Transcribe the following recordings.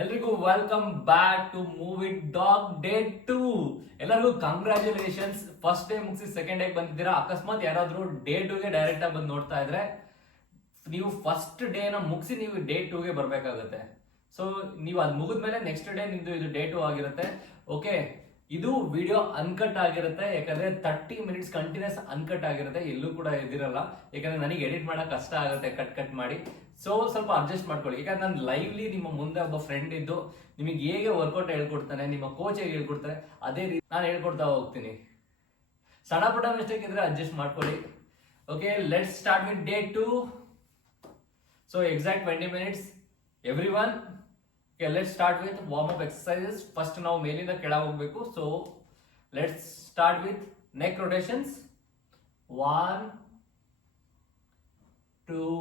ಎಲ್ರಿಗೂ welcome back to movie doc day 2. ಎಲ್ಲರಿಗೂ congratulations. First day ಮುಗಿಸಿ ಸೆಕೆಂಡ್ ಡೇ ಬಂದಿದ್ದೀರಾ. ಅಕಸ್ಮಾತ್ ಯಾರಾದ್ರೂ ಡೇ 2ಗೆ ಡೈರೆಕ್ಟ್ ಆಗಿ ಬಂದು ನೋಡ್ತಾ ಇದ್ರೆ ನೀವು ಫಸ್ಟ್ ಡೇನ ಮುಗಿಸಿ ನೀವು ಡೇ 2ಗೆ ಬರಬೇಕಾಗುತ್ತೆ. ಸೊ ನೀವು ಅದು ಮುಗಿದ್ಮೇಲೆ ನೆಕ್ಸ್ಟ್ ಡೇ ನಿಮ್ದು ಇದು ಡೇ 2 ಆಗಿರುತ್ತೆ. ಓಕೆ, ಇದು ವಿಡಿಯೋ ಅನ್ಕಟ್ ಆಗಿರುತ್ತೆ, ಯಾಕಂದ್ರೆ 30 ಮಿನಿಟ್ಸ್ ಕಂಟಿನ್ಯೂಸ್ ಅನ್ಕಟ್ ಆಗಿರುತ್ತೆ, ಎಲ್ಲೂ ಕೂಡ ಇದಿರಲ್ಲ. ಯಾಕಂದ್ರೆ ನನಗೆ ಎಡಿಟ್ ಮಾಡಕ್ ಕಷ್ಟ ಆಗುತ್ತೆ ಕಟ್ ಮಾಡಿ. ಸೊ ಸ್ವಲ್ಪ ಅಡ್ಜಸ್ಟ್ ಮಾಡ್ಕೊಳ್ಳಿ. ಯಾಕಂದ್ರೆ ನಾನು ಲೈವ್ಲಿ ನಿಮ್ಮ ಮುಂದೆ ಒಬ್ಬ ಫ್ರೆಂಡ್ ಇದ್ದು ನಿಮಗೆ ಹೇಗೆ ವರ್ಕೌಟ್ ಹೇಳ್ಕೊಡ್ತಾನೆ, ನಿಮ್ಮ ಕೋಚ್ ಹೇಗೆ ಹೇಳ್ಕೊಡ್ತಾರೆ ಅದೇ ರೀತಿ ನಾನು ಹೇಳ್ಕೊಡ್ತಾ ಹೋಗ್ತೀನಿ. ಸಣ್ಣ ಪುಟ್ಟ ಮಿಸ್ಟೇಕ್ ಇದ್ರೆ ಅಡ್ಜಸ್ಟ್ ಮಾಡ್ಕೊಳ್ಳಿ. Okay, let's start with day 2. So exact 20 minutes every one. Okay, let's start with warm-up exercises. First ನಾವು ಮೇಲಿಂದ ಕೆಳಗೆ ಹೋಗಬೇಕು. So let's start with neck rotations. 1 2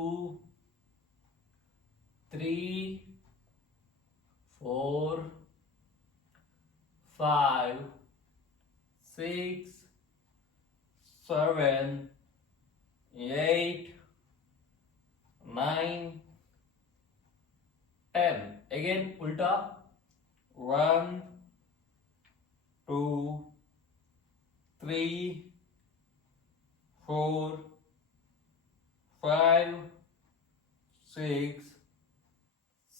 3 4 5 6 7 8 9 10. Again, ulta. 1 2 3 4 5 6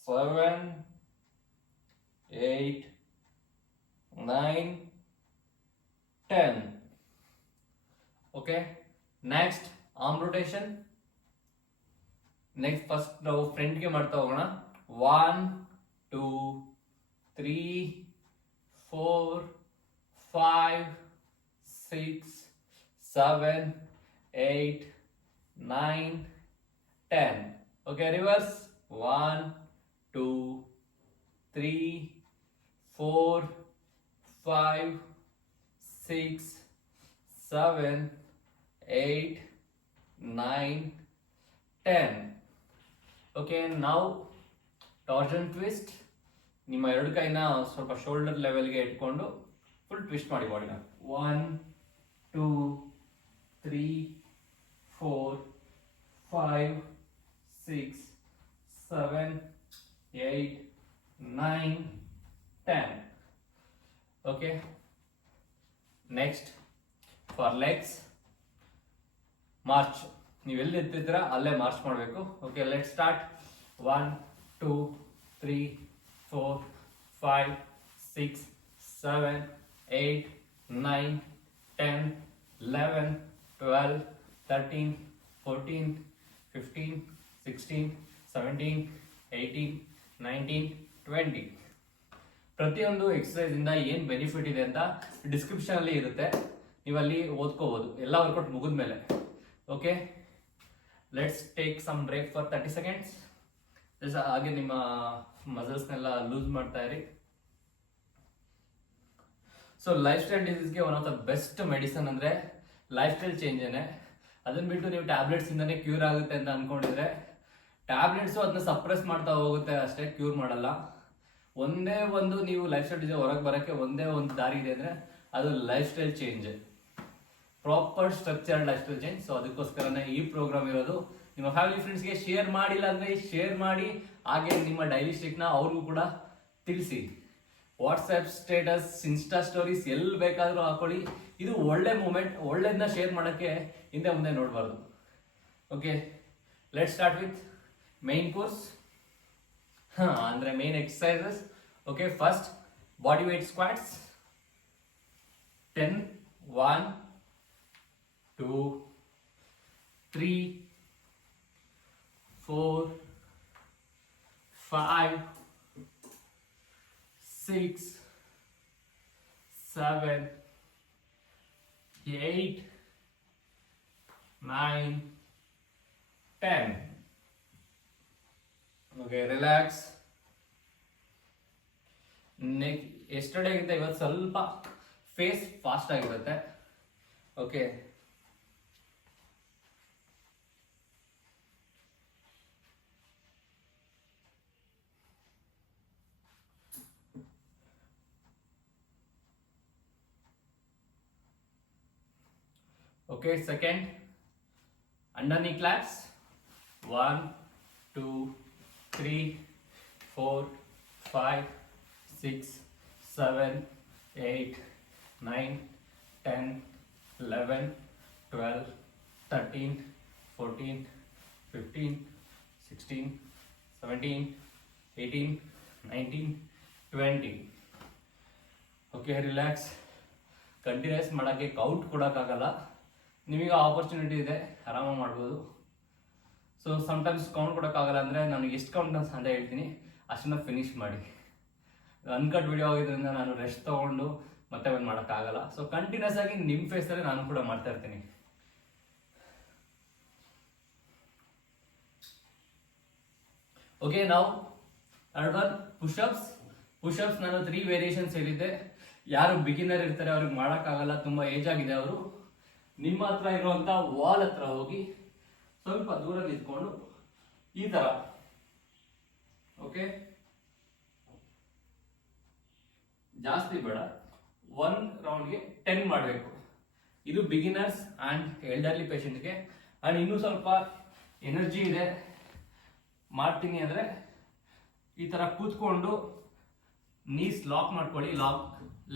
7 8 9 10. Okay, next arm rotation. Next first ನಾವು front ಗೆ ಮಾಡ್ತಾ ಹೋಗೋಣ. 1 2 3 4 5 6 7 8 9 10. Okay, reverse. 1 2 3 4 5 6 7 8 9 10. Okay, now Tarzan twist. ನಿಮ್ಮ ಎರಡು ಕೈನ ಸ್ವಲ್ಪ ಶೋಲ್ಡರ್ ಲೆವೆಲ್ಗೆ ಇಟ್ಕೊಂಡು ಫುಲ್ ಟ್ವಿಸ್ಟ್ ಮಾಡಿ ಬಾಡಿನ. 1 2 3 4 5 6 7 8 9 10. Okay, next for legs March. ನೀವು ಎಲ್ಲಿ ಇರ್ತಿದ್ದೀರಾ ಅಲ್ಲೇ ಮಾರ್ಚ್ ಮಾಡಬೇಕು. Okay, let start. 1 2 3 4 5 6 7 8 9 10 11 12 13 14 15 16 17 18 19 20. ಪ್ರತಿಯೊಂದು ಎಕ್ಸಸೈಸ್ ಇಂದ ಏನ್ ಬೆನಿಫಿಟ್ ಇದೆ ಅಂತ ಡಿಸ್ಕ್ರಿಪ್ಷನ್ ಅಲ್ಲಿ ಇರುತ್ತೆ, ನೀವು ಅಲ್ಲಿ ಓದ್ಕೋಬಹುದು ಎಲ್ಲ ವರ್ಕೌಟ್ ಮುಗಿದ್ಮೇಲೆ. Okay, let's take some break for 30 seconds. ಹಾಗೆ ನಿಮ್ಮ ಮಸಲ್ಸ್ನೆಲ್ಲ ಲೂಸ್ ಮಾಡ್ತಾ ಇರಿ. ಸೊ ಲೈಫ್ ಸ್ಟೈಲ್ ಡಿಸೀಸ್ಗೆ one of the best medicine ಅಂದ್ರೆ ಲೈಫ್ ಸ್ಟೈಲ್ ಚೇಂಜೇನೆ. ಅದನ್ನ ಬಿಟ್ಟು ನೀವು ಟ್ಯಾಬ್ಲೆಟ್ಸ್ ಇಂದಾನೆ ಕ್ಯೂರ್ ಆಗುತ್ತೆ ಅಂತ ಅನ್ಕೊಂಡಿದ್ರೆ ಟ್ಯಾಬ್ಲೆಟ್ಸು ಅದನ್ನ ಸಪ್ರೆಸ್ ಮಾಡ್ತಾ ಹೋಗುತ್ತೆ ಅಷ್ಟೇ, ಕ್ಯೂರ್ ಮಾಡಲ್ಲ. ಒಂದೇ ಒಂದು ನೀವು ಲೈಫ್ ಸ್ಟೈಲ್ ಡಿಸೀಸ್ ಹೊರಗೆ ಬರೋಕ್ಕೆ ಒಂದೇ ಒಂದು ದಾರಿ ಇದೆ ಅಂದ್ರೆ ಅದು life style change, proper structured life style change. So ಅದಕ್ಕೋಸ್ಕರನೇ ಈ ಪ್ರೋಗ್ರಾಮ್ ಇರೋದು. ನಿಮ್ಮ ಫ್ಯಾಮಿಲಿ ಫ್ರೆಂಡ್ಸ್ಗೆ ಶೇರ್ ಮಾಡಿಲ್ಲ ಅಂದ್ರೆ ಶೇರ್ ಮಾಡಿ, ಹಾಗೆ ನಿಮ್ಮ ಡೈಲಿ ಸ್ಟಿಕ್ನ ಅವ್ರಿಗೂ ಕೂಡ ತಿಳಿಸಿ. ವಾಟ್ಸ್ಆ್ಯಪ್ ಸ್ಟೇಟಸ್, ಇನ್ಸ್ಟಾ ಸ್ಟೋರೀಸ್ ಎಲ್ಲಿ ಬೇಕಾದರೂ ಹಾಕೊಳ್ಳಿ. ಇದು ಒಳ್ಳೆ ಮೂಮೆಂಟ್, ಒಳ್ಳೇದನ್ನ ಶೇರ್ ಮಾಡೋಕ್ಕೆ ಹಿಂದೆ ಮುಂದೆ ನೋಡಬಾರ್ದು. Okay, let start with main course. ಅಂದರೆ main exercises. Okay, first body weight squats. 10 1 2 3 4 5 6 7 8 9 10. Okay, relax. ಎಸ್ಟರ್ಡೇಗಿಂತ ಇವತ್ತು ಸ್ವಲ್ಪ ಫೇಸ್ ಫಾಸ್ಟ್ ಆಗಿರುತ್ತೆ. Okay, Okay, second, under knee claps. 1, 2, 3, 4, 5 6 7 8 9 10 11 12 13 14 15 16 17 18 19 20. Okay, relax. Continuous ಮಾಡೋಕ್ಕೆ ಕೌಂಟ್ ಕೊಡೋಕ್ಕಾಗಲ್ಲ, ನಿಮಗೆ ಆಪರ್ಚುನಿಟಿ ಇದೆ, ಆರಾಮಾಗಿ ಮಾಡ್ಬೋದು. ಸೊ ಸಮ್ಟೈಮ್ಸ್ ಕೌಂಟ್ ಕೊಡೋಕ್ಕಾಗಲ್ಲ ಅಂದರೆ ನಾನು ಎಷ್ಟು ಕೌಂಟ್ ಅಂತ ಹೇಳ್ತೀನಿ, ಅಷ್ಟನ್ನ ಫಿನಿಶ್ ಮಾಡಿ. ಅನ್ಕಟ್ ವಿಡಿಯೋ ಆಗಿದ್ದರಿಂದ ನಾನು ರೆಸ್ಟ್ ತೊಗೊಂಡು ಮತ್ತೆ ಒಂದು ಮಾಡೋಕ್ಕಾಗಲ್ಲ. ಸೊ ಕಂಟಿನ್ಯೂಸ್ ಆಗಿ ನಿಮ್ಮ ಫೇಸಲ್ಲಿ ನಾನು ಕೂಡ ಮಾಡ್ತಾ ಇರ್ತೀನಿ. ಓಕೆ, ನಾವು ಥರ್ಡ್ ಒನ್ ಪುಷಪ್ಸ್ ನಾನು 3 ವೇರಿಯೇಷನ್ಸ್ ಹೇಳಿದ್ದೆ. ಯಾರು ಬಿಗಿನರ್ ಇರ್ತಾರೆ ಅವ್ರಿಗೆ ಮಾಡೋಕ್ಕಾಗಲ್ಲ, ತುಂಬ ಏಜ್ ಆಗಿದೆ ಅವರು, ನಿಮ್ಮ ಹತ್ರ ಇರುವಂಥ ವಾಲ್ ಹತ್ರ ಹೋಗಿ ಸ್ವಲ್ಪ ದೂರ ನಿಂತ್ಕೊಂಡು ಈ ಥರ, ಓಕೆ, ಜಾಸ್ತಿ ಬೇಡ, 1 ರೌಂಡ್ಗೆ 10 ಮಾಡಬೇಕು. ಇದು ಬಿಗಿನರ್ಸ್ ಆ್ಯಂಡ್ ಎಲ್ಡರ್ಲಿ ಪೇಷಂಟ್ಗೆ. ಆ್ಯಂಡ್ ಇನ್ನೂ ಸ್ವಲ್ಪ ಎನರ್ಜಿ ಇದೆ ಮಾಡ್ತೀನಿ ಅಂದರೆ ಈ ಥರ ಕೂತ್ಕೊಂಡು ನೀಸ್ ಲಾಕ್ ಮಾಡ್ಕೊಳ್ಳಿ,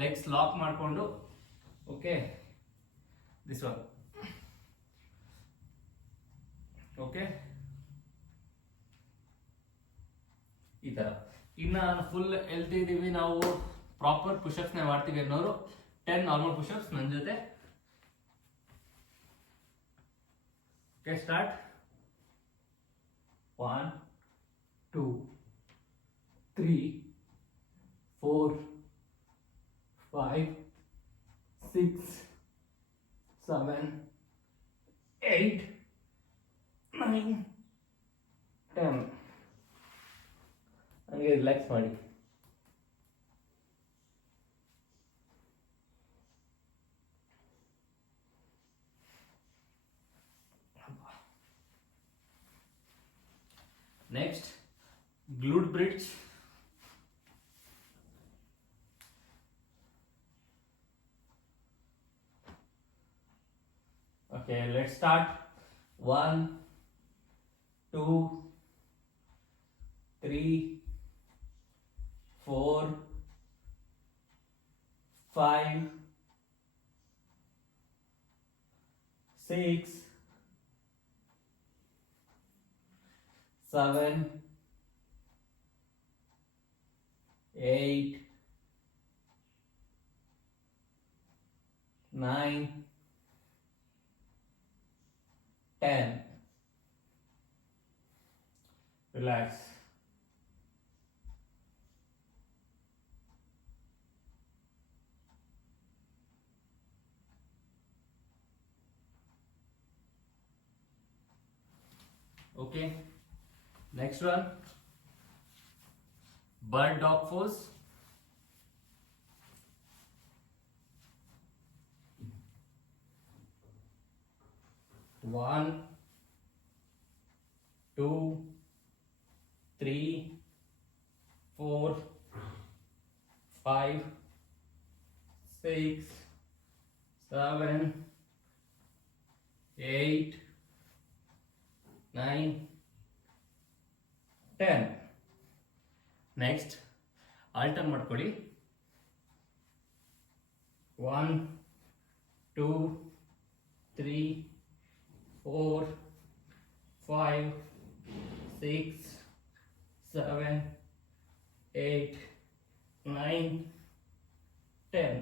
ಲೆಗ್ಸ್ ಲಾಕ್ ಮಾಡಿಕೊಂಡು, ಓಕೆ, ದಿಸ್ ಒನ್, ಓಕೆ, ಈ ಥರ. ಇನ್ನು ಫುಲ್ ಹೇಳ್ತಿದ್ದೀವಿ ನಾವು ಪ್ರಾಪರ್ ಪುಷಪ್ಸ್ನ ಮಾಡ್ತೀವಿ ಅನ್ನೋರು 10 ನಾರ್ಮಲ್ ಪುಷಪ್ಸ್ ನನ್ನ ಜೊತೆ. Okay, start. 1 2 3 4 5 6 7 8 9 10. ಹಂಗೆ ರಿಲ್ಯಾಕ್ಸ್ ಮಾಡಿ. Next, glute bridge. Okay, let's start. 1 2 3 4 5 6 7 8 9 10. Relax. Okay. Next one, bird dog pose. 1 2 3 4 5 6 7 8 9 10. Next ಆಲ್ಟರ್ನ್ ಮಾಡ್ಕೊಳ್ಳಿ. 1 2 3 4 5 6 7 8 9 10.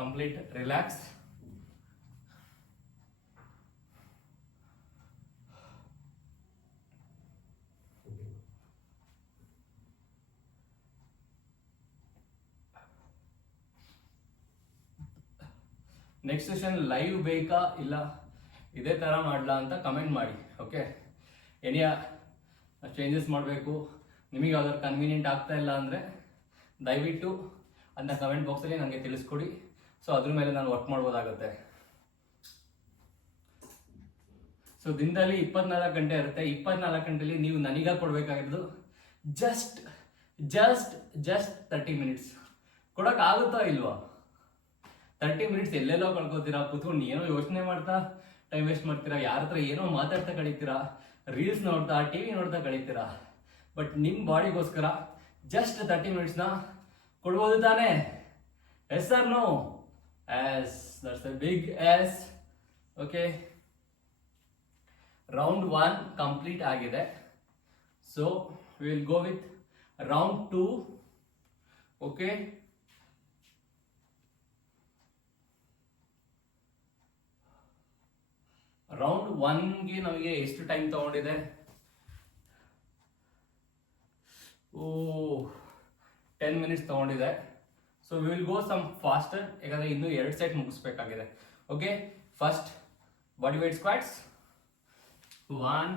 Complete relax. Next session live ಬೇಕಾ ಇಲ್ಲ ಇದೇ ಥರ ಮಾಡಲಾ ಅಂತ ಕಮೆಂಟ್ ಮಾಡಿ. ಓಕೆ, ಏನಿಯ ಚೇಂಜಸ್ ಮಾಡಬೇಕು, ನಿಮಗೆ ಯಾವ್ದಾದ್ರು ಕನ್ವೀನಿಯೆಂಟ್ ಆಗ್ತಾ ಇಲ್ಲ ಅಂದರೆ ದಯವಿಟ್ಟು ಅದನ್ನ ಕಮೆಂಟ್ ಬಾಕ್ಸಲ್ಲಿ ನನಗೆ ತಿಳಿಸ್ಕೊಡಿ. ಸೊ ಅದ್ರ ಮೇಲೆ ನಾನು ವರ್ಕ್ ಮಾಡ್ಬೋದಾಗುತ್ತೆ. ಸೊ ದಿನದಲ್ಲಿ 24 ಗಂಟೆ ಇರುತ್ತೆ. 24 ಗಂಟೆಯಲ್ಲಿ ನೀವು ನನಗ ಕೊಡಬೇಕಾಗಿರೋದು ಜಸ್ಟ್ 30 ಮಿನಿಟ್ಸ್. ಕೊಡೋಕ್ಕಾಗುತ್ತಾ ಇಲ್ವಾ? 30 ಮಿನಿಟ್ಸ್ ಎಲ್ಲೆಲ್ಲೋ ಕಳ್ಕೊತೀರಾ, ಕೂತ್ಕೊಂಡು ಏನೋ ಯೋಚನೆ ಮಾಡ್ತಾ ಟೈಮ್ ವೇಸ್ಟ್ ಮಾಡ್ತೀರಾ, ಯಾರ ಹತ್ರ ಏನೋ ಮಾತಾಡ್ತಾ ಕಳೀತೀರಾ, ರೀಲ್ಸ್ ನೋಡ್ತಾ ಟಿವಿ ನೋಡ್ತಾ ಕಳೀತೀರಾ. ಬಟ್ ನಿಮ್ಮ ಬಾಡಿಗೋಸ್ಕರ ಜಸ್ಟ್ 30 ಮಿನಿಟ್ಸ್ನ ಕೊಡ್ಬೋದು ತಾನೇ? Yes or no? Yes, that's a big yes. Okay, round 1 complete ಆಗಿದೆ. So we will go with round 2. Okay, round 1ಗೆ ನಮಗೆ ಎಷ್ಟು ಟೈಮ್ ತಗೊಂಡಿದೆ? 10 ಮಿನಿಟ್ಸ್ ತಗೊಂಡಿದೆ. So we will go some faster, ಯಾಕಂದ್ರೆ ಇನ್ನೂ 2 ಸೆಟ್ ಮುಗಿಸ್ಬೇಕಾಗಿದೆ. Okay, first body weight squats. 1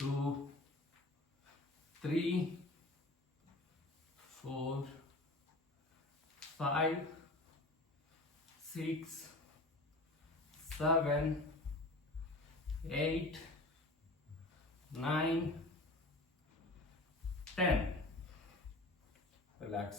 2 3 4 5 6 7 8 9 10. Relax.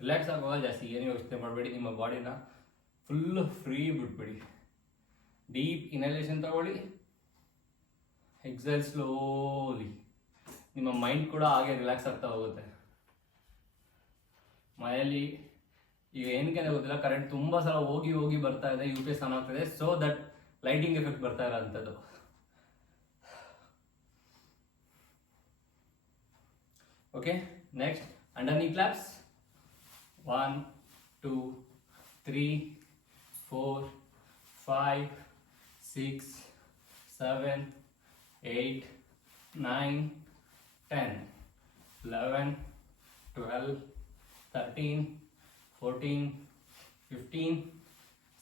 Relax ಆಗುವಾಗ ಜಾಸ್ತಿ ಏನು ಯೋಚನೆ ಮಾಡಬೇಡಿ. ನಿಮ್ಮ ಬಾಡಿನ ಫುಲ್ ಫ್ರೀ ಬಿಟ್ಬಿಡಿ. ಡೀಪ್ ಇನ್ಹಲೇಷನ್ ತಗೊಳ್ಳಿ, ಎಕ್ಸೈಲ್ ಸ್ಲೋಲಿ. ನಿಮ್ಮ ಮೈಂಡ್ ಕೂಡ ಹಾಗೆ ರಿಲ್ಯಾಕ್ಸ್ ಆಗ್ತಾ ಹೋಗುತ್ತೆ. ಮನೆಯಲ್ಲಿ ಈಗ ಏನಕ್ಕೆ ಅಂತ ಗೊತ್ತಿಲ್ಲ, ಕರೆಂಟ್ ತುಂಬ ಸಲ ಹೋಗಿ ಹೋಗಿ ಬರ್ತಾ ಇದೆ, UPS ಆನ್ ಆಗ್ತಿದೆ. ಸೊ ದಟ್ ಲೈಟಿಂಗ್ ಎಫೆಕ್ಟ್ ಬರ್ತಾ ಇರೋಂಥದ್ದು. ಓಕೆ, ನೆಕ್ಸ್ಟ್ ಅಂಡರ್ ನೀ ಕ್ಲಾಪ್ಸ್. 1 2 3 4 5 6 7 8 9 10 11 12 13 14 15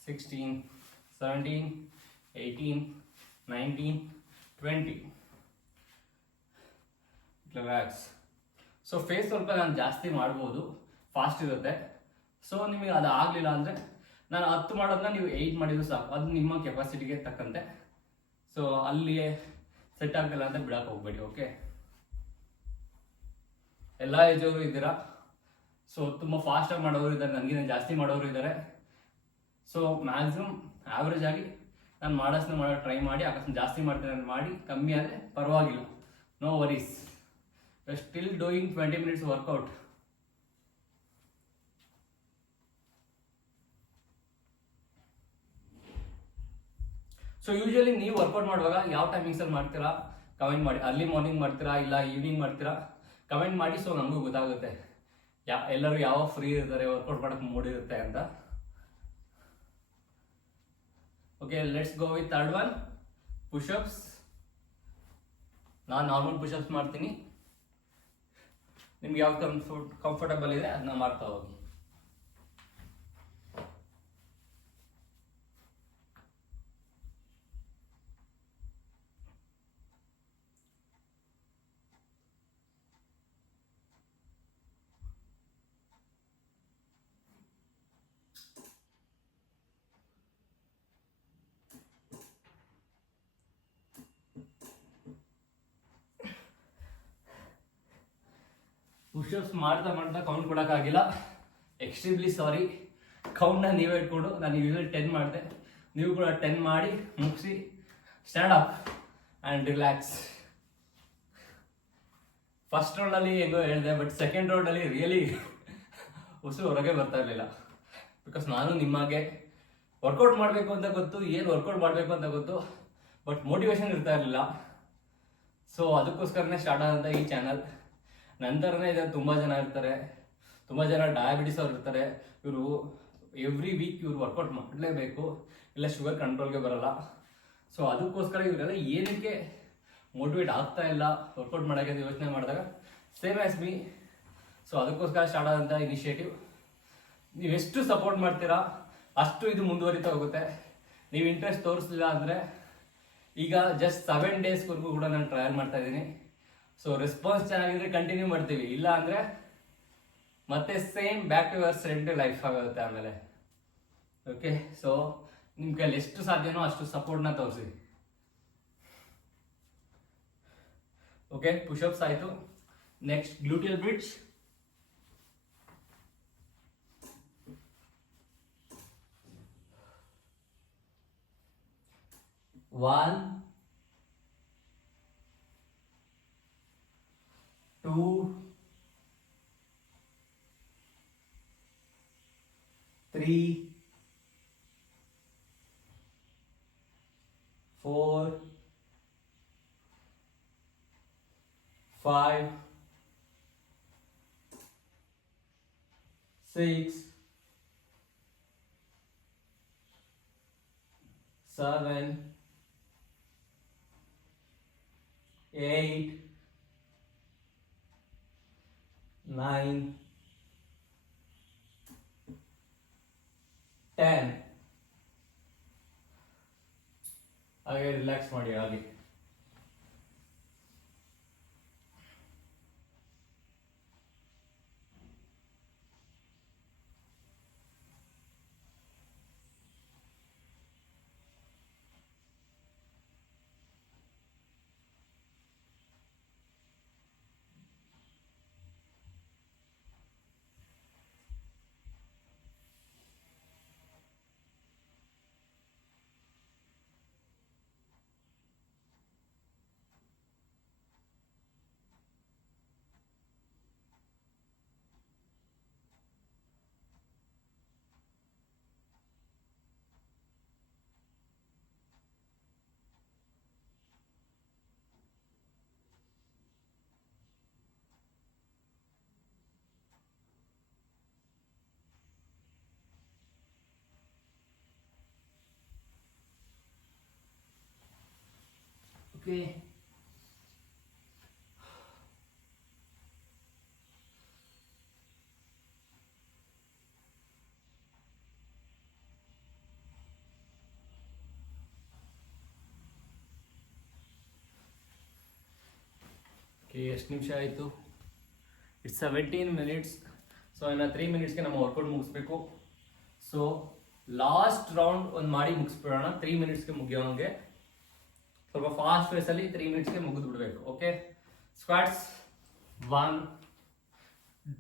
16 17 18 19 20. ರಿಲ್ಯಾಕ್ಸ್. ಸೊ ಫೇಸ್ ಸ್ವಲ್ಪ ನಾನು ಜಾಸ್ತಿ ಮಾಡ್ಬೋದು, ಫಾಸ್ಟ್ ಇರುತ್ತೆ. ಸೊ ನಿಮಗೆ ಅದು ಆಗಲಿಲ್ಲ ಅಂದರೆ ನಾನು 10 ಮಾಡೋದನ್ನ ನೀವು 8 ಮಾಡಿದ್ರು ಸಾಕು. ಅದು ನಿಮ್ಮ ಕೆಪಾಸಿಟಿಗೆ ತಕ್ಕಂತೆ. ಸೊ ಅಲ್ಲಿಯೇ ಸೆಟ್ ಆಗ್ತಿಲ್ಲ ಅಂತ ಬಿಡಕ್ಕೆ ಹೋಗ್ಬೇಡಿ. ಓಕೆ, ಎಲ್ಲ ಏಜವರು ಇದ್ದೀರಾ. ಸೊ ತುಂಬ ಫಾಸ್ಟಾಗಿ ಮಾಡೋರು ಇದ್ದಾರೆ, ನನಗಿನ್ನ ಜಾಸ್ತಿ ಮಾಡೋರು ಇದ್ದಾರೆ. ಸೊ ಮ್ಯಾಕ್ಸಿಮಮ್ ಆವ್ರೇಜ್ ಆಗಿ ನಾನು ಮಾಡೋಷ್ಟು ಮಾಡೋ ಟ್ರೈ ಮಾಡಿ. ಅಕಸ್ಮಾತ್ ಜಾಸ್ತಿ ಮಾಡ್ತೀನಿ ಮಾಡಿ, ಕಮ್ಮಿ ಆದರೆ ಪರವಾಗಿಲ್ಲ, no worries. Still doing 20 minutes workout. So usually ನೀವು ವರ್ಕೌಟ್ ಮಾಡುವಾಗ ಯಾವ ಟೈಮಿಂಗ್ಸಲ್ಲಿ ಮಾಡ್ತೀರಾ ಕಮೆಂಟ್ ಮಾಡಿ. ಅರ್ಲಿ ಮಾರ್ನಿಂಗ್ ಮಾಡ್ತೀರಾ ಇಲ್ಲ ಈವ್ನಿಂಗ್ ಮಾಡ್ತೀರಾ ಕಮೆಂಟ್ ಮಾಡಿ. ಸೊ ನಮಗೂ ಗೊತ್ತಾಗುತ್ತೆ ಎಲ್ಲರೂ ಯಾವ ಫ್ರೀ ಇರ್ತಾರೆ, ವರ್ಕೌಟ್ ಮಾಡೋಕ್ಕೆ ಮೂಡ್ ಇರುತ್ತೆ ಅಂತ. Okay, let's go with third one, push-ups. ನಾನು ನಾರ್ಮಲ್ ಪುಷಪ್ಸ್ ಮಾಡ್ತೀನಿ. ನಿಮ್ಗೆ ಯಾವ್ದು ಕಂಫರ್ಟಬಲ್ ಇದೆ ಅದನ್ನ ಮಾಡ್ತಾ ಹೋಗಿ. ಪುಷಪ್ಸ್ ಮಾಡ್ತಾ ಮಾಡ್ತಾ ಕೌಂಟ್ ಕೊಡೋಕ್ಕಾಗಿಲ್ಲ, ಎಕ್ಸ್ಟ್ರೀಮ್ಲಿ ಸಾರಿ. ಕೌಂಟ್ನ ನೀವೇ ಇಟ್ಕೊಂಡು ನಾನು ಯೂಶಲಿ 10 ಮಾಡಿದೆ, ನೀವು ಕೂಡ 10 ಮಾಡಿ ಮುಗಿಸಿ stand up and relax. First ರೌಂಡಲ್ಲಿ ಹೆಂಗೋ ಹೇಳಿದೆ, ಬಟ್ ಸೆಕೆಂಡ್ ರೌಂಡಲ್ಲಿ ರಿಯಲಿ ಉಸಿರು ಹೊರಗೆ ಬರ್ತಾ ಇರಲಿಲ್ಲ. ಬಿಕಾಸ್ ನಾನು ನಿಮಗೆ ವರ್ಕೌಟ್ ಮಾಡಬೇಕು ಅಂತ ಗೊತ್ತು, ಏನು ವರ್ಕೌಟ್ ಮಾಡಬೇಕು ಅಂತ ಗೊತ್ತು, ಬಟ್ ಮೋಟಿವೇಶನ್ ಇರ್ತಾ ಇರಲಿಲ್ಲ. ಸೊ ಅದಕ್ಕೋಸ್ಕರನೇ ಸ್ಟಾರ್ಟ್ ಆದಂಥ ಈ ಚಾನಲ್. ನಂತರನೇ ಇದೆ ತುಂಬ ಜನ ಇರ್ತಾರೆ, ತುಂಬ ಜನ ಡಯಾಬಿಟಿಸ್ ಅವ್ರು ಇರ್ತಾರೆ. ಇವರು ಎವ್ರಿ ವೀಕ್ ಇವರು ವರ್ಕೌಟ್ ಮಾಡಲೇಬೇಕು, ಇಲ್ಲ ಶುಗರ್ ಕಂಟ್ರೋಲ್ಗೆ ಬರಲ್ಲ. ಸೊ ಅದಕ್ಕೋಸ್ಕರ ಇವರೆಲ್ಲ ಏನಕ್ಕೆ ಮೋಟಿವೇಟ್ ಆಗ್ತಾ ಇಲ್ಲ ವರ್ಕೌಟ್ ಮಾಡೋಕ್ಕೆ ಯೋಚನೆ ಮಾಡಿದಾಗ ಸೇಮ್ ಆ್ಯಸ್ ಮೀ. ಸೊ ಅದಕ್ಕೋಸ್ಕರ ಸ್ಟಾರ್ಟ್ ಆದಂಥ ಇನಿಷಿಯೇಟಿವ್. ನೀವೆಷ್ಟು ಸಪೋರ್ಟ್ ಮಾಡ್ತೀರಾ ಅಷ್ಟು ಇದು ಮುಂದುವರಿತಾ ಹೋಗುತ್ತೆ. ನೀವು ಇಂಟ್ರೆಸ್ಟ್ ತೋರಿಸಲಿಲ್ಲ ಅಂದರೆ ಈಗ ಜಸ್ಟ್ 7 ಡೇಸ್ವರೆಗೂ ಕೂಡ ನಾನು ಟ್ರಯಲ್ ಮಾಡ್ತಾ ಇದ್ದೀನಿ. ಸೊ ರೆಸ್ಪಾನ್ಸ್ ಚೆನ್ನಾಗಿದ್ರೆ ಕಂಟಿನ್ಯೂ ಮಾಡ್ತೀವಿ, ಇಲ್ಲ ಅಂದರೆ ಮತ್ತೆ same back to your sedentary life ಆಗುತ್ತೆ ಆಮೇಲೆ. ಓಕೆ, ಸೊ ನಿಮ್ಮ ಕೈಲಿ ಎಷ್ಟು ಸಾಧ್ಯನೋ ಅಷ್ಟು ಸಪೋರ್ಟ್ನ ತೋರಿಸಿ. ಓಕೆ, ಪುಷಪ್ಸ್ ಆಯ್ತು. Next gluteal bridge. One, two, three, 4, 5, 6, 7, 8, 9, 10. ಹಾಗೆ ರಿಲ್ಯಾಕ್ಸ್ ಮಾಡಿ ಹಾಗೆ. ಓಕೆ, ಎಷ್ಟು ನಿಮಿಷ ಆಯಿತು? It's 17 minutes. ಸೊ ಇನ್ನು 3 minutesಗೆ ನಮ್ಮ ವರ್ಕೌಟ್ ಮುಗಿಸ್ಬೇಕು. ಸೊ ಲಾಸ್ಟ್ ರೌಂಡ್ ಒಂದು ಮಾಡಿ ಮುಗಿಸ್ಬಿಡೋಣ. 3 minutesಗೆ ಮುಗಿಯೋಂಗೆ ಸ್ವಲ್ಪ ಫಾಸ್ಟ್ ವೇಸಲ್ಲಿ 3 minutesಗೆ ಮುಗಿದು ಬಿಡಬೇಕು. Okay, squats 1,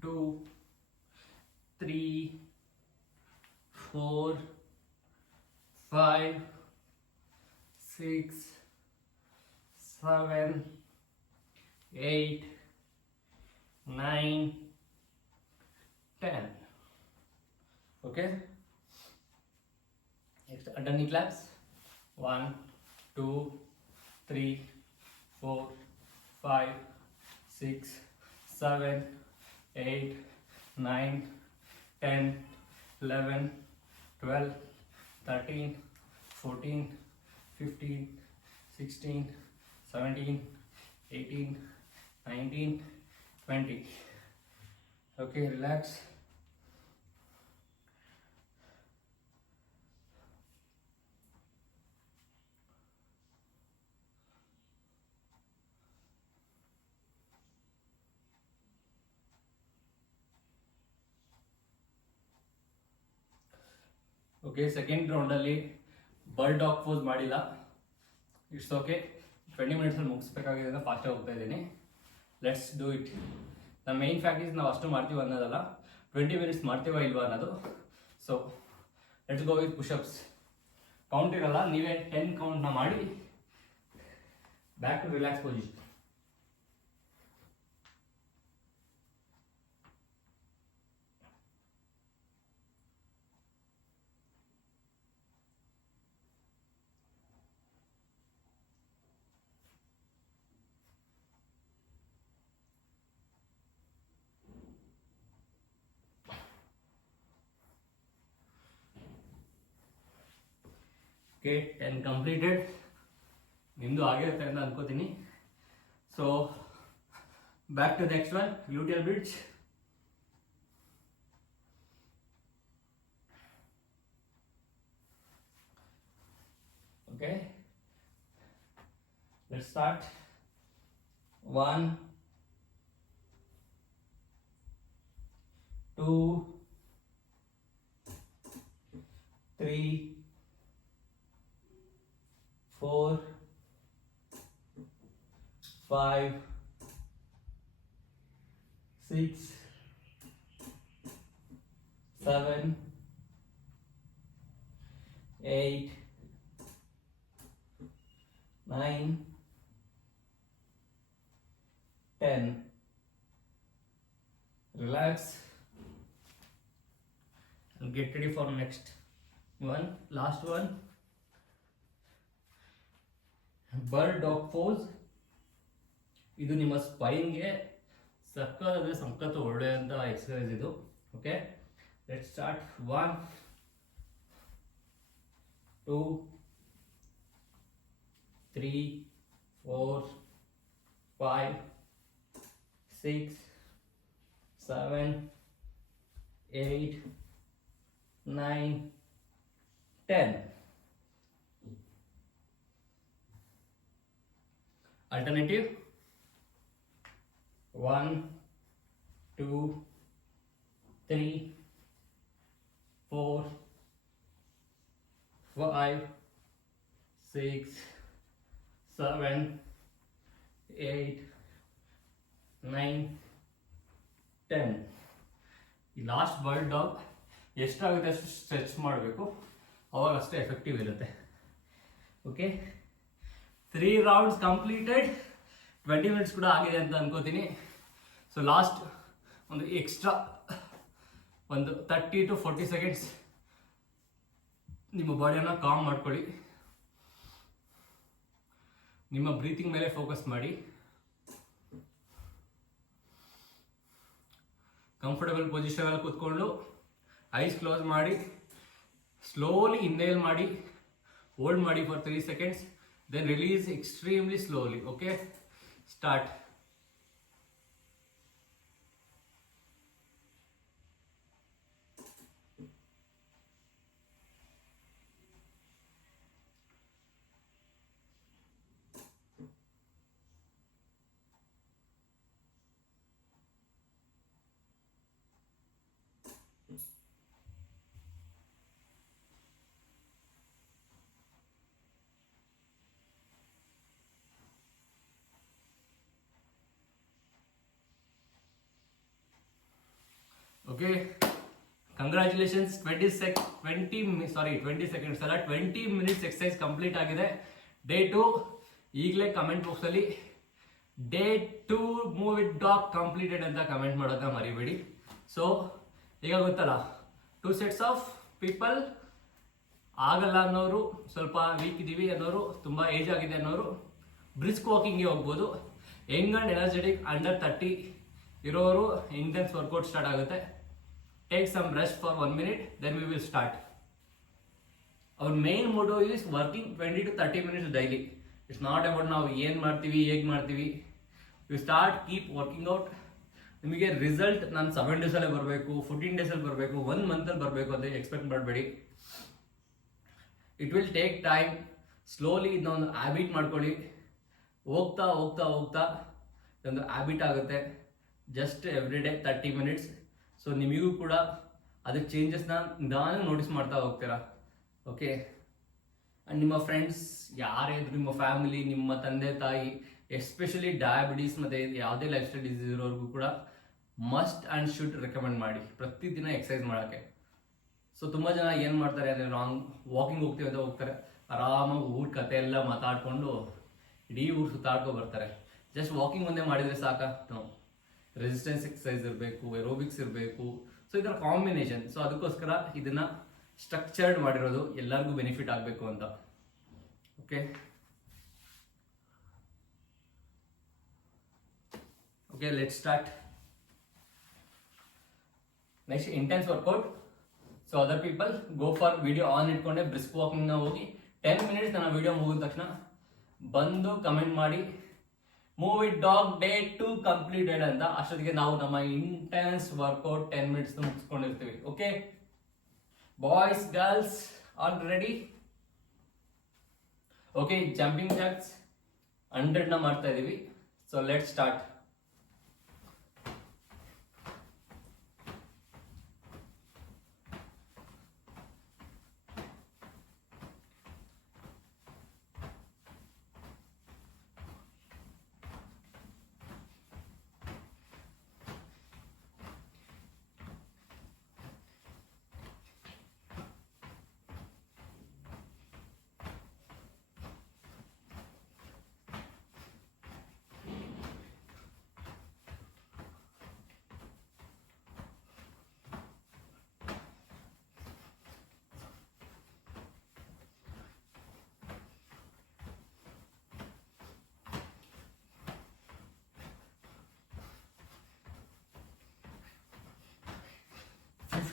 2, 3, 4, 5, 6, 7, 8, 9, 10. Okay. Next, underneath claps. 1, 2, 3, 4, 5, 6, 7, 8, 9, 10, 11, 12, 13, 14, 15, 16, 17, 18, 19, 20. Okay, relax. Okay, second ರೌಂಡಲ್ಲಿ ಬರ್ಡ್ ಡಾಗ್ ಪೋಸ್ ಮಾಡಿಲ್ಲ. ಇಟ್ಸ್ ಓಕೆ, 20 minutesಲ್ಲಿ ಮುಗಿಸ್ಬೇಕಾಗಿದೆ. ಫಾಸ್ಟಾಗಿ ಹೋಗ್ತಾ ಇದ್ದೀನಿ. Let's do it. ನಮ್ಮ ಮೇನ್ ಫ್ಯಾಕ್ಟ್ ಇಸ್ ನಾವು ಅಷ್ಟು ಮಾಡ್ತೀವಿ ಅನ್ನೋದಲ್ಲ, 20 minutes ಮಾಡ್ತೀವ ಇಲ್ವಾ ಅನ್ನೋದು. So let's go with pushups. Count ಇರಲ್ಲ, ನೀವೇ 10 ಕೌಂಟ್ನ ಮಾಡಿ back to relax position. Okay, 10 completed. ನಿಮ್ಮದು ಆಗಿರುತ್ತೆ ಅಂತ ಅನ್ಕೋತೀನಿ. So back to next one, gluteal bridge. Okay, let's start. 1, 2, 3, 4, 5, 6, 7, 8, 9, 10. Relax and get ready for next one. Last one. Bird dog pose. ಇದು ನಿಮ್ಮ ಸ್ಪೈನ್ಗೆ ಸಖತ್ ಒಳ್ಳೆಯಂತ ಎಕ್ಸರ್ಸೈಸ್ ಇದು. Okay, let start. 1, 2, 3, 4, 5, 6, 7, 8, 9, 10. Alternative. 1, 2, 3, 4, 5, 6, 7, 8, 9, 10. ಈ last bird dog ಎಷ್ಟಾಗುತ್ತೆ ಅಷ್ಟು ಸ್ಟ್ರೆಚ್ ಮಾಡಬೇಕು, ಅವಾಗ ಅಷ್ಟೇ ಎಫೆಕ್ಟಿವ್ ಇರುತ್ತೆ. Okay, 3 rounds completed. 20 ಮಿನಿಟ್ಸ್ ಕೂಡ ಆಗಿದೆ ಅಂತ ಅನ್ಕೋತೀನಿ. ಸೊ ಲಾಸ್ಟ್ ಒಂದು ಎಕ್ಸ್ಟ್ರಾ ಒಂದು 30 to 40 ಸೆಕೆಂಡ್ಸ್ ನಿಮ್ಮ ಬಾಡಿಯನ್ನು ಕಾಮ್ ಮಾಡ್ಕೊಳ್ಳಿ. ನಿಮ್ಮ ಬ್ರೀತಿಂಗ್ ಮೇಲೆ ಫೋಕಸ್ ಮಾಡಿ. ಕಂಫರ್ಟಬಲ್ ಪೊಸಿಷನಲ್ಲಿ ಕೂತ್ಕೊಂಡು ಐಸ್ ಕ್ಲೋಸ್ ಮಾಡಿ ಸ್ಲೋಲಿ ಇನ್ಹೇಲ್ ಮಾಡಿ, ಹೋಲ್ಡ್ ಮಾಡಿ for 3 seconds, then release extremely slowly. Okay, start. Okay, congratulations. 20 seconds ಅಲ್ಲ, 20 minutes ಎಕ್ಸಸೈಸ್ ಕಂಪ್ಲೀಟ್ ಆಗಿದೆ. ಡೇ 2 ಈಗಲೇ ಕಮೆಂಟ್ ಬಾಕ್ಸ್ ಅಲ್ಲಿ day 2 move with dog completed ಅಂತ ಕಮೆಂಟ್ ಮಾಡೋದನ್ನ ಮರಿಬೇಡಿ. ಸೊ ಈಗ ಗೊತ್ತಲ್ಲ, 2 sets ಆಫ್ ಪೀಪಲ್. ಆಗಲ್ಲ ಅನ್ನೋರು, ಸ್ವಲ್ಪ ವೀಕ್ ಇದೀವಿ ಅನ್ನೋರು, ತುಂಬಾ ಏಜ್ ಆಗಿದೆ ಅನ್ನೋರು ಬ್ರಿಸ್ಕ್ ವಾಕಿಂಗ್ಗೆ ಹೋಗ್ಬೋದು. ಯಂಗ್ ಅಂಡ್ ಎನರ್ಜೆಟಿಕ್ ಅಂಡರ್ 30 ಇರೋರು ಇಂಟೆನ್ಸ್ ವರ್ಕೌಟ್ ಸ್ಟಾರ್ಟ್ ಆಗುತ್ತೆ. Take some rest for 1 minute, then we will start. Our main motto is working 20 to 30 minutes daily. It's not about ನಾವು ಏನು ಮಾಡ್ತೀವಿ, ಹೇಗೆ ಮಾಡ್ತೀವಿ. You start, keep working out. ನಿಮಗೆ result ನಾನು 7 days ಅಲ್ಲೇ ಬರಬೇಕು, 14 days ಅಲ್ಲಿ ಬರಬೇಕು, 1 month ಅಲ್ಲಿ ಬರಬೇಕು ಅಂತ ಎಕ್ಸ್ಪೆಕ್ಟ್ ಮಾಡಬೇಡಿ. It will take time. Slowly ಇದನ್ನೊಂದು ಹ್ಯಾಬಿಟ್ ಮಾಡ್ಕೊಳ್ಳಿ. ಹೋಗ್ತಾ ಹೋಗ್ತಾ ಹೋಗ್ತಾ ಒಂದು ಹ್ಯಾಬಿಟ್ ಆಗುತ್ತೆ. Just every day 30 minutes. So ನಿಮಗೂ ಕೂಡ ಅದಕ್ಕೆ ಚೇಂಜಸ್ನ ನಿಧಾನ ನೋಟಿಸ್ ಮಾಡ್ತಾ ಹೋಗ್ತೀರಾ. ಓಕೆ, ಆ್ಯಂಡ್ ನಿಮ್ಮ ಫ್ರೆಂಡ್ಸ್ ಯಾರೇ ಇದ್ರು, ನಿಮ್ಮ ಫ್ಯಾಮಿಲಿ, ನಿಮ್ಮ ತಂದೆ ತಾಯಿ, ಎಸ್ಪೆಷಲಿ ಡಯಾಬಿಟೀಸ್ ಮತ್ತು ಯಾವುದೇ ಲೈಫ್ ಸ್ಟೈಲ್ ಡಿಸೀಸ್ ಇರೋರ್ಗೂ ಕೂಡ ಮಸ್ಟ್ ಆ್ಯಂಡ್ ಶುಡ್ ರೆಕಮೆಂಡ್ ಮಾಡಿ ಪ್ರತಿದಿನ ಎಕ್ಸಸೈಸ್ ಮಾಡೋಕ್ಕೆ. ಸೊ ತುಂಬ ಜನ ಏನು ಮಾಡ್ತಾರೆ ಅಂದರೆ, ವಾಕಿಂಗ್ ಹೋಗ್ತೀವಿ ಅಂತ ಹೋಗ್ತಾರೆ, ಆರಾಮಾಗಿ ಊಟ ಕತೆ ಎಲ್ಲ ಮಾತಾಡಿಕೊಂಡು ಇಡೀ ಊರು ಸುತ್ತಾಡ್ಕೊ ಬರ್ತಾರೆ. ಜಸ್ಟ್ ವಾಕಿಂಗ್ ಒಂದೇ ಮಾಡಿದರೆ ಸಾಕ? ನೋ, ರೆಸಿಸ್ಟೆನ್ಸ್ ಎಕ್ಸಸೈಸ್ ಇರಬೇಕು, ಏರೋಬಿಕ್ಸ್ ಇರಬೇಕು. ಸೊ ಇದರ ಕಾಂಬಿನೇಷನ್. ಸೊ ಅದಕ್ಕೋಸ್ಕರ ಇದನ್ನ ಸ್ಟ್ರಕ್ಚರ್ಡ್ ಮಾಡಿರೋದು, ಎಲ್ಲರಿಗೂ ಬೆನಿಫಿಟ್ ಆಗಬೇಕು ಅಂತ. Okay, okay, let start. Next intense workout. So other people go for video on ಇಟ್ಕೊಂಡೆ ಬ್ರಿಸ್ಕ್ ವಾಕಿಂಗ್ನ ಹೋಗಿ 10 minutes ನನ್ನ ವಿಡಿಯೋ ಮುಗಿದ ತಕ್ಷಣ ಬಂದು ಕಮೆಂಟ್ ಮಾಡಿ move with dog day 2 completed ಅಂತ. ಅಷ್ಟೊತ್ತಿಗೆ ನಾವು ನಮ್ಮ ಇಂಟೆನ್ಸ್ ವರ್ಕೌಟ್ 10 minutes ಮುಗಿಸ್ಕೊಂಡಿರ್ತೀವಿ. Okay boys, girls, all ready? Okay, jumping jacks 100 ಮಾಡ್ತಾ ಇದೀವಿ. So let start.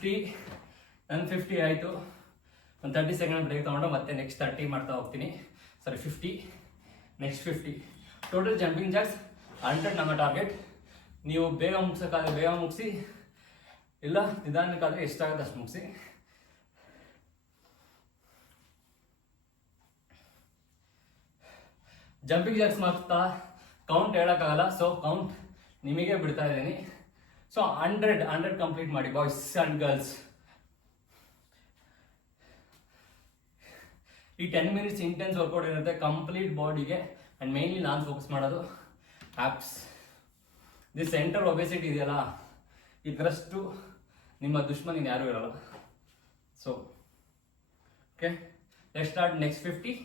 50, ನನ್ನ 50 ಆಯಿತು. ಒಂದು 30 ಸೆಕೆಂಡ್ ಬ್ರೇಕ್ ತೊಗೊಂಡು ಮತ್ತೆ ನೆಕ್ಸ್ಟ್ 30 ಮಾಡ್ತಾ ಹೋಗ್ತೀನಿ. ಸಾರಿ 50, ನೆಕ್ಸ್ಟ್ 50. ಟೋಟಲ್ ಜಂಪಿಂಗ್ ಜಾಕ್ಸ್ 100 ನಮ್ಮ ಟಾರ್ಗೆಟ್. ನೀವು ಬೇಗ ಮುಗಿಸೋಕ್ಕಾದ್ರೆ ಬೇಗ ಮುಗಿಸಿ, ಇಲ್ಲ ನಿಧಾನಕ್ಕಾದರೆ ಎಷ್ಟಾಗುತ್ತೆ ಅಷ್ಟು ಮುಗಿಸಿ. ಜಂಪಿಂಗ್ ಜಾಕ್ಸ್ ಮಾಡ್ತಾ ಕೌಂಟ್ ಹೇಳೋಕ್ಕಾಗಲ್ಲ, ಸೊ ಕೌಂಟ್ ನಿಮಗೆ ಬಿಡ್ತಾ ಇದ್ದೀನಿ. ಸೊ 100 ಕಂಪ್ಲೀಟ್ ಮಾಡಿ ಬಾಯ್ಸ್ ಆ್ಯಂಡ್ ಗರ್ಲ್ಸ್. ಈ 10 ಮಿನಿಟ್ಸ್ ಇಂಟೆನ್ಸ್ ವರ್ಕೌಟ್ ಇರುತ್ತೆ ಕಂಪ್ಲೀಟ್ ಬಾಡಿಗೆ. ಆ್ಯಂಡ್ ಮೇನ್ಲಿ ನಾನು ಫೋಕಸ್ ಮಾಡೋದು ಆ್ಯಪ್ಸ್. ದಿಸ್ ಸೆಂಟ್ರಲ್ ಒಬೆಸಿಟಿ ಇದೆಯಲ್ಲ, ಇದರಷ್ಟು ನಿಮ್ಮ ದುಶ್ಮನ್ ಯಾರೂ ಇರಲ್ಲ. So okay, let's start next 50.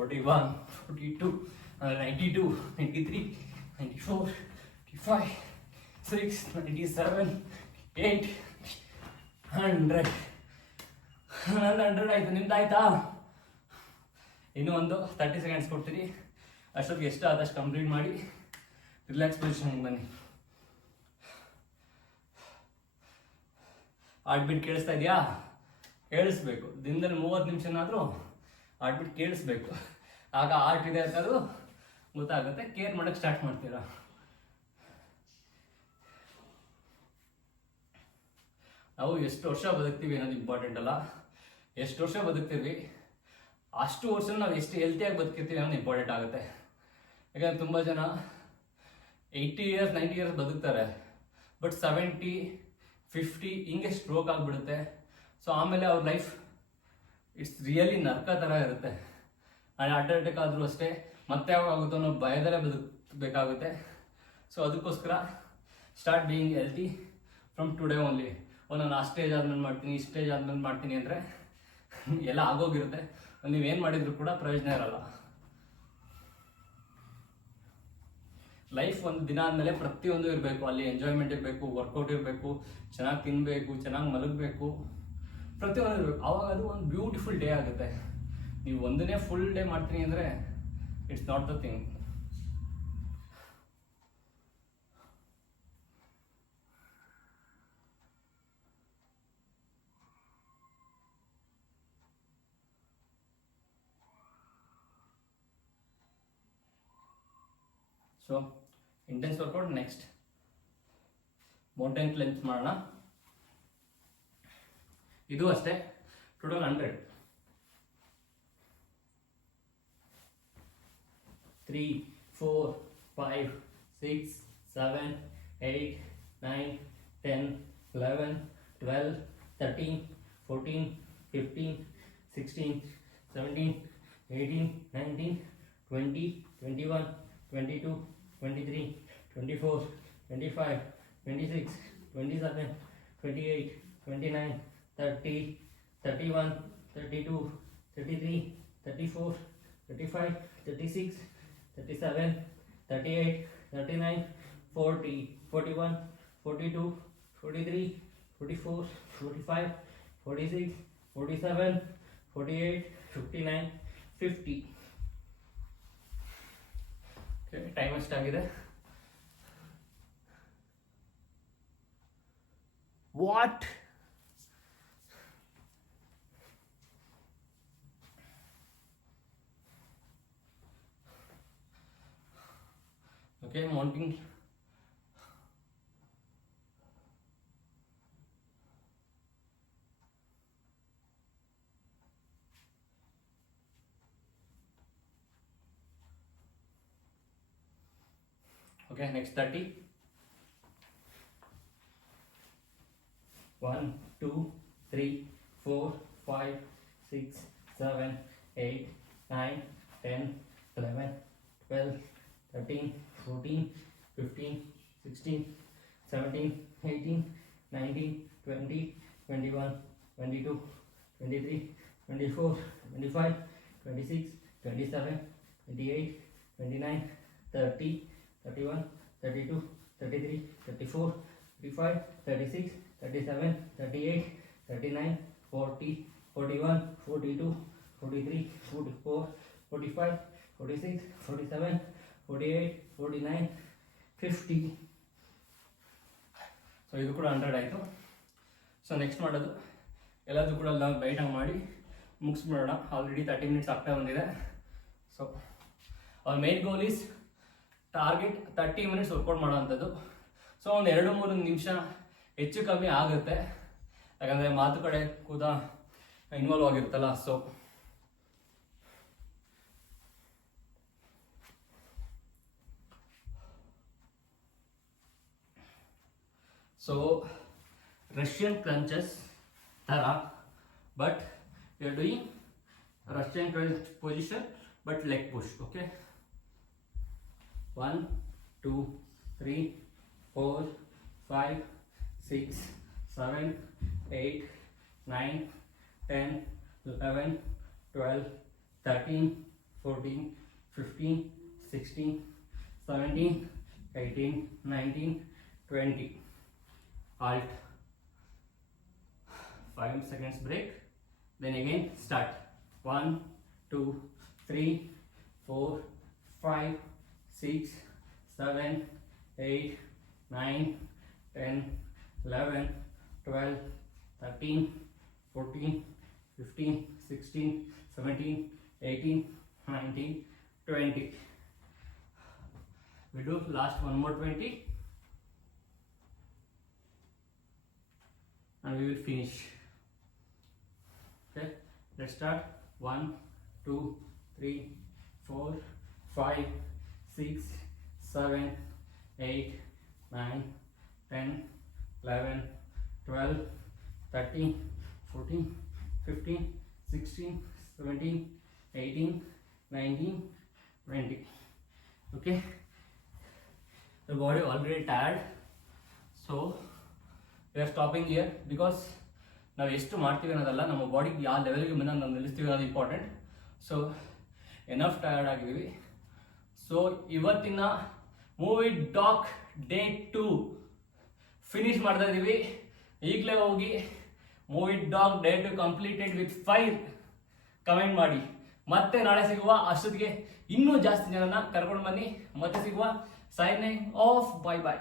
Forty-one, 42, 92, 93, 94, 95, 6, 97, 8, 100. 100 ಆಯಿತು. ನಿಮ್ದು ಆಯ್ತಾ? ಇನ್ನೂ ಒಂದು 30 ಸೆಕೆಂಡ್ಸ್ ಕೊಡ್ತೀರಿ. ಅಷ್ಟೊತ್ತಿಗೆ ಎಷ್ಟು ಆದಷ್ಟು ಕಂಪ್ಲೀಟ್ ಮಾಡಿ ರಿಲ್ಯಾಕ್ಸ್ ಪೊಸಿಷನ್ಗೆ ಬನ್ನಿ. ಹಾರ್ಟ್ಬೀಟ್ ಕೇಳಿಸ್ತಾ ಇದೆಯಾ? ಕೇಳಿಸ್ಬೇಕು. ದಿನದಲ್ಲಿ 30 ನಿಮಿಷನಾದರೂ ಹಾರ್ಟ್ಬೀಟ್ ಕೇಳಿಸ್ಬೇಕು. ಆಗ ಹಾರ್ಟ್ ಇದೆ ಅಂತದು ಗೊತ್ತಾಗುತ್ತೆ. ಕೇರ್ ಮಾಡೋಕ್ಕೆ ಸ್ಟಾರ್ಟ್ ಮಾಡ್ತೀರಾ. ನಾವು ಎಷ್ಟು ವರ್ಷ ಬದುಕ್ತೀವಿ ಅನ್ನೋದು ಇಂಪಾರ್ಟೆಂಟ್ ಅಲ್ಲ, ಎಷ್ಟು ವರ್ಷ ಬದುಕ್ತೀವಿ ಅಷ್ಟು ವರ್ಷ ನಾವು ಎಷ್ಟು ಹೆಲ್ತಿಯಾಗಿ ಬದುಕಿರ್ತೀವಿ ಅನ್ನೋದು ಇಂಪಾರ್ಟೆಂಟ್ ಆಗುತ್ತೆ. ಯಾಕಂದರೆ ತುಂಬ ಜನ 80 ಇಯರ್ಸ್ 90 ಇಯರ್ಸ್ ಬದುಕ್ತಾರೆ, ಬಟ್ 70, 50 ಹಿಂಗೆ ಸ್ಟ್ರೋಕ್ ಆಗಿಬಿಡುತ್ತೆ. ಸೊ ಆಮೇಲೆ ಅವ್ರ ಲೈಫ್ ಇಟ್ಸ್ ರಿಯಲಿ ನರ್ಕ ಥರ ಇರುತ್ತೆ. ಆ್ಯಂಡ್ ಹಾರ್ಟ್ ಅಟ್ಯಾಕ್ ಆದರೂ ಅಷ್ಟೇ, ಮತ್ತೆ ಯಾವಾಗ ಆಗುತ್ತೋ ಅನ್ನೋ ಭಯದಲ್ಲೇ ಬದುಕಬೇಕಾಗುತ್ತೆ. ಸೊ ಅದಕ್ಕೋಸ್ಕರ start being healthy from today only. ನಾನು ಆ ಸ್ಟೇಜ್ ಆದ್ಮೇಲೆ ಮಾಡ್ತೀನಿ, ಈ ಸ್ಟೇಜ್ ಆದ್ಮೇಲೆ ಮಾಡ್ತೀನಿ ಅಂದರೆ ಎಲ್ಲ ಆಗೋಗಿರುತ್ತೆ. ನೀವೇನು ಮಾಡಿದ್ರು ಕೂಡ ಪ್ರಯೋಜನ ಇರಲ್ಲ. ಲೈಫ್ ಒಂದು ದಿನ ಆದಮೇಲೆ ಪ್ರತಿಯೊಂದು ಇರಬೇಕು. ಅಲ್ಲಿ ಎಂಜಾಯ್ಮೆಂಟ್ ಇರಬೇಕು, ವರ್ಕೌಟ್ ಇರಬೇಕು, ಚೆನ್ನಾಗಿ ತಿನ್ನಬೇಕು, ಚೆನ್ನಾಗಿ ಮಲಗಬೇಕು, ಪ್ರತಿಯೊಂದು ಇರಬೇಕು. ಆವಾಗ ಅದು ಒಂದು ಬ್ಯೂಟಿಫುಲ್ ಡೇ ಆಗುತ್ತೆ. ನೀವು ಒಂದನೇ ಫುಲ್ ಡೇ ಮಾಡ್ತೀನಿ ಅಂದರೆ it's not the thing. So intense workout. Next mountain climbs ಮಾಡೋಣ. ಇದು ಅಷ್ಟೇ, ಟೋಟಲ್ 100. 3, 4, 5, 6, 7, 8, 9, 10, 11, 12, 13, 14, 15, 16, 17, 18, 19, 20, 21, 22, 23, 24, 25, 26, 27, 28, 29, 30, 31, 32, 33, 34, 35, 36, 37, 38, 39, 40, 41, 42, 43, 44, 45, 46, 47, 48, 59, 50. ಟೈಮ್ ಎಷ್ಟಾಗಿದೆ? What? Okay, mounting. Okay, next 30. 1, 2, 3, 4, 5, 6, 7, 8, 9, 10, 11, 12, 13, 14, 15, 16, 17, 18, 19, 20, 21, 22, 23, 24, 25, 26, 27, 28, 29, 30, 31, 32, 33, 34, 35, 36, 37, 38, 39, 40, 41, 42, 43, 44, 45, 46, 47, 48, 49, 50. So ಇದು ಕೂಡ 100 ಆಯಿತು. ಸೊ ನೆಕ್ಸ್ಟ್ ಮಾಡೋದು ಎಲ್ಲದೂ ಕೂಡ ಲೈಟಾಗಿ ಮಾಡಿ ಮುಗಿಸ್ಬಿಡೋಣ. ಆಲ್ರೆಡಿ 30 ಮಿನಿಟ್ಸ್ ಆಗ್ತಾ ಬಂದಿದೆ. ಸೊ ಅವ್ರ main goal is target 30 minutes workout ಮಾಡೋ ಅಂಥದ್ದು. ಸೊ ಒಂದು 2-3 ನಿಮಿಷ ಹೆಚ್ಚು ಕಮ್ಮಿ ಆಗುತ್ತೆ, ಯಾಕಂದರೆ ಮಾತು ಕಡೆ ಕೂಡ ಇನ್ವಾಲ್ವ್ ಆಗಿರುತ್ತಲ್ಲ. ಸೊ ರಷ್ಯನ್ ಕ್ರಂಚಸ್ ಥರ, but you are doing Russian crunch position but leg push. Okay, 1, 2, 3, 4, 5, 6, 7, 8, 9, 10, 11, 12, 13, 14, 15, 16, 17, 18, 19, 20. Alt. 5 seconds break. Then again start. 1, 2, 3, 4, 5, 6, 7, 8, 9, 10, 11, 12, 13, 14, 15, 16, 17, 18, 19, 20. We do last one more 20 and we will finish. Okay, let's start. 1, 2, 3, 4, 5, 6, 7, 8, 9, 10, 11, 12, 13, 14, 15, 16, 17, 18, 19, 20. Okay, the body already tired, so we are stopping here because ನಾವು ಎಷ್ಟು ಮಾಡ್ತೀವಿ ಅನ್ನೋದಲ್ಲ, ನಮ್ಮ ಬಾಡಿಗೆ ಯಾವ ಲೆವೆಲ್ಗೆ ಬಂದಾಗ ನಾವು ನಿಲ್ಲಿಸ್ತೀವಿ ಅನ್ನೋದು ಇಂಪಾರ್ಟೆಂಟ್. ಸೊ ಎನಫ್ ಟಯರ್ಡ್ ಆಗಿದ್ದೀವಿ. ಸೊ ಇವತ್ತಿನ ಮೂವಿ ಡಾಕ್ ಡೇ 2 ಫಿನಿಶ್ ಮಾಡ್ತಾ ಇದ್ದೀವಿ. ಈಗಲೇ ಹೋಗಿ movie doc day 2 completed with 5 comment ಮಾಡಿ. ಮತ್ತೆ ನಾಳೆ ಸಿಗುವ. ಅಷ್ಟೊತ್ತಿಗೆ ಇನ್ನೂ ಜಾಸ್ತಿ ಜನನ ಕರ್ಕೊಂಡು ಬನ್ನಿ. ಮತ್ತೆ ಸಿಗುವ. Signing off. ಬೈ ಬಾಯ್.